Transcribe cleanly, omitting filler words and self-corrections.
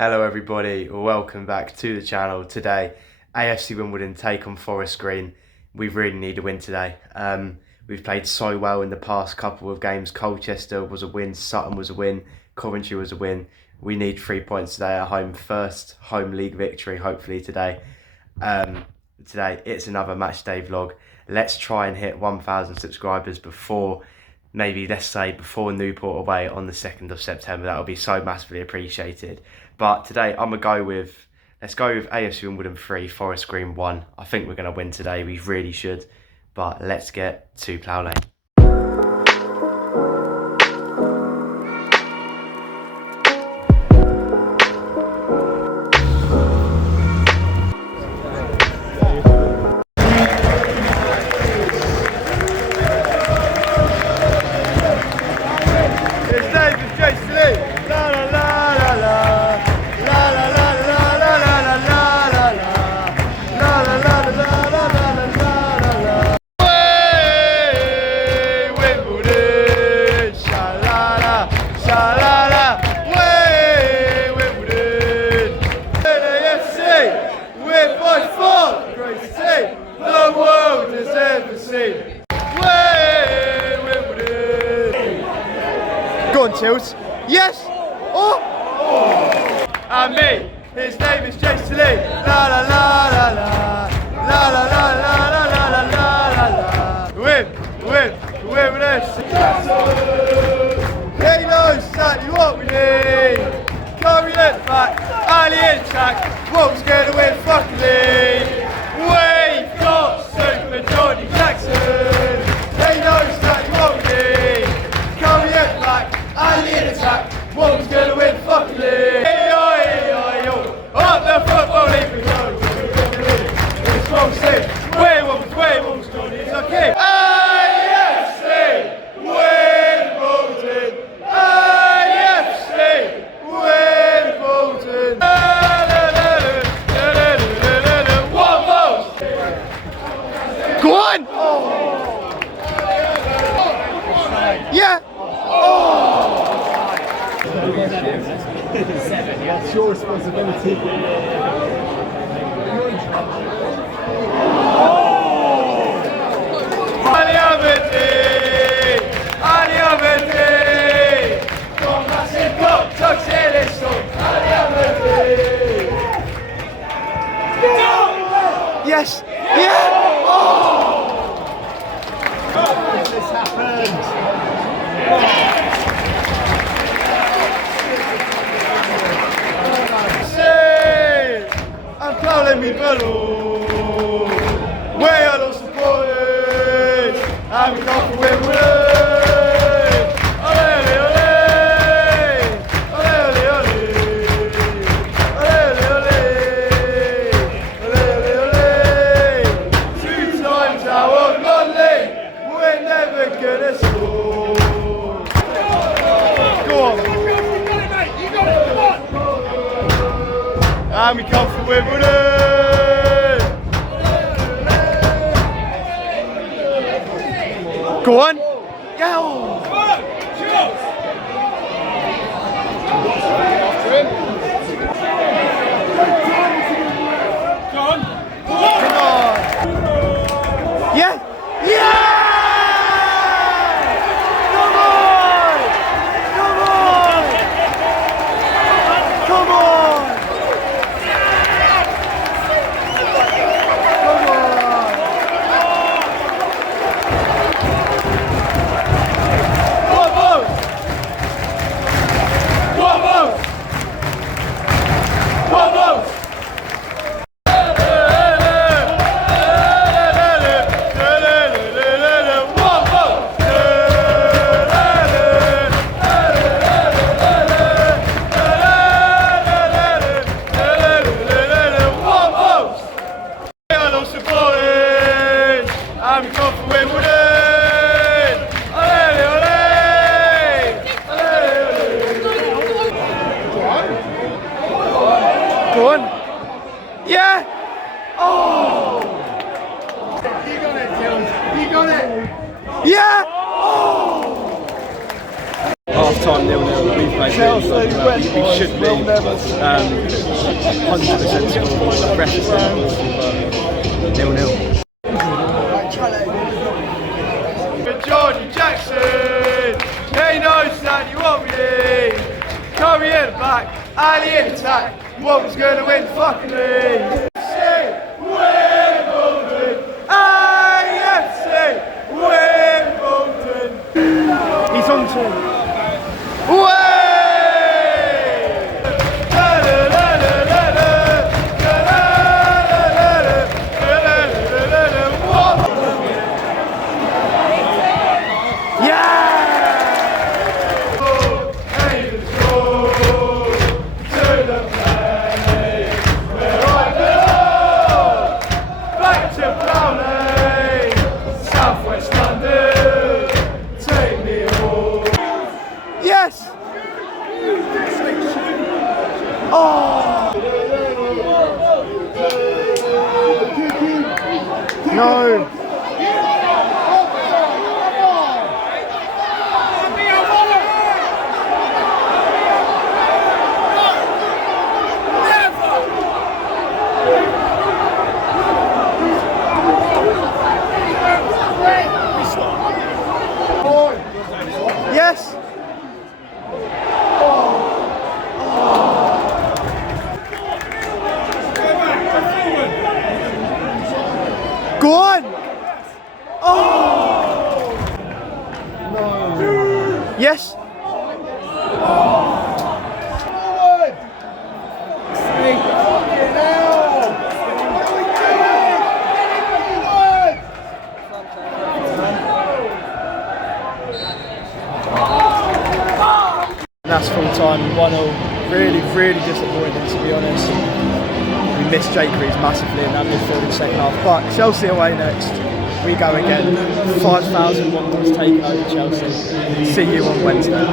Hello everybody, welcome back to the channel. Today, AFC Wimbledon take on Forest Green. We really need a win today. We've played so well in the past couple of games. Colchester was a win, Sutton was a win, Coventry was a win. We need 3 points today at home. First home league victory, hopefully today. Today, it's another Matchday vlog. Let's try and hit 1,000 subscribers before, maybe let's say before Newport away on the 2nd of September. That would be so massively appreciated. But today I'm going to go with, let's go with AFC Wimbledon 3, Forest Green 1. I think we're going to win today, we really should. But let's get to Plough Lane. Go on, Chills. Yes! Oh! And me, his name is Jason Lee. La la la la la. La la la la la la la la la. Win with this. He knows exactly what we need. Curry at the back, Ali in track. What's going to win fucking league? We've got Super Johnny Jackson. He knows exactly what we need. Curry at the back, Ali in attack. What's going to win fucking league? Up the football league we go. It's wrong six. Werewolves, Johnny, it's okay. AFC Wimbledon. AFC Wimbledon. One more. Go on. Oh. Yeah. It's your responsibility. Yes! Yeah! Oh! This happened! I'm calling me bello. Where are those supporters? I'm going for Wimbledon. Ole, ole, ole. Ole, ole, ole. Ole, ole, ole. Ole, ole, ole. 2 times our London. We're never gonna score. Go on. You got it, mate! You got it! Come on! And we come for Wimbledon! Go on! Go! Come on! Yeah! Yeah! Come on! Come on! Come on! I'm going for Wimbledon! Ole, ole! Go on! Yeah! Oh! You got it, Jones! You got it! Yeah! Oh! Half time 0-0. We've played really well. We should be 100% score. The rest is been awful, but 0-0. Good Johnny Jackson! He knows that you want me. Curry in the back, Ali in attack. What was going to win the fucking league? AFC Wimbledon! AFC Wimbledon! He's on to. Yes! Oh! No! Yes! Go on! Oh! No. Yes! That's full time, 1-0. Really, really disappointing, to be honest. We missed Enquiries massively in that midfield in the second half. But Chelsea away next. We go again. 5,000 Wanderers taking over Chelsea. See you on Wednesday.